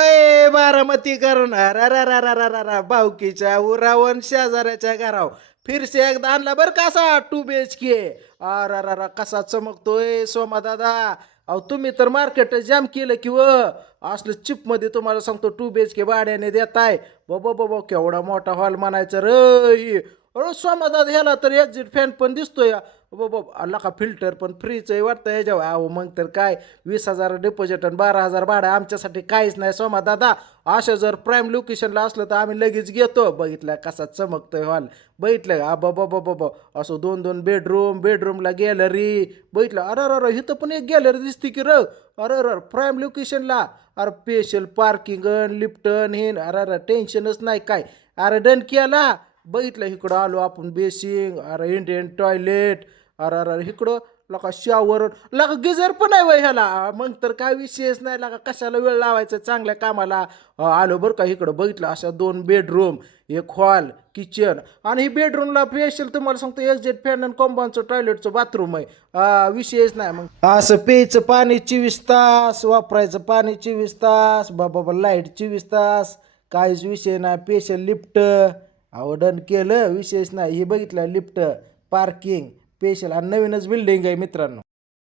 अय बारामतीकरण भाऊकीच्या उरावन शेजाऱ्याच्या घराव फिरसे एकदा आणला बरं कसा 2 BHK. अरा कसा चमकतोय सोमा दादा. अहो तुम्ही तर मार्केट जाम केलं की व असलं चिपमध्ये तुम्हाला सांगतो 2 BHK भाड्याने देताय. बाबा बाबा केवढा मोठा हॉल म्हणायचं रे. अरे सोमा दादा ह्याला तर एक्झिट फॅन पण दिसतोय. बाबा अल्ला का फिल्टर पण फ्रीच आहे वाटतं ह्याच्यावर. अहो मग तर काय 20,000 डिपॉझिट आणि 12,000 भाडं आमच्यासाठी काहीच नाही सोमा दादा. असं जर प्राईम लोकेशनला असलं तर आम्ही लगेच घेतो. बघितलं कसा चमकतोय हॉल. बघितलं का बाबा बाबा असं 2-2 बेडरूमला गॅलरी. बघितलं अरे अरे इथं पण एक गॅलरी दिसते की र. अरे अरे प्राईम लोकेशनला. अरे स्पेशल पार्किंग लिफ्टन हे अरे अरे टेन्शनच नाही काय. अरे डन केला. बघितलं इकडं आलो आपण बेसिंग अरे इंडियन टॉयलेट. अरे अरे इकडं लका शॉवर लका गिझर पण आहे वय ह्याला. मग तर काय विषयच नाही लका कशाला वेळ लावायचा चांगल्या कामाला. आलो बरं का इकडं बघितलं अशा 2 बेडरूम एक हॉल किचन आणि ही बेडरूमला स्पेशल तुम्हाला सांगतो एक्झिट फॅन आणि कॉम्पाऊंडचं टॉयलेटचं बाथरूम आहे. विषयच नाही मग असं प्यायचं पाणी 24 तास वापरायचं पाणी 24 तास बाबा लाईट 24 तास. काहीच विषय नाही स्पेशल लिफ्ट. आवडन केलं विशेष नाही हे बघितलं लिफ्ट पार्किंग स्पेशल आणि नवीनच बिल्डिंग आहे मित्रांनो.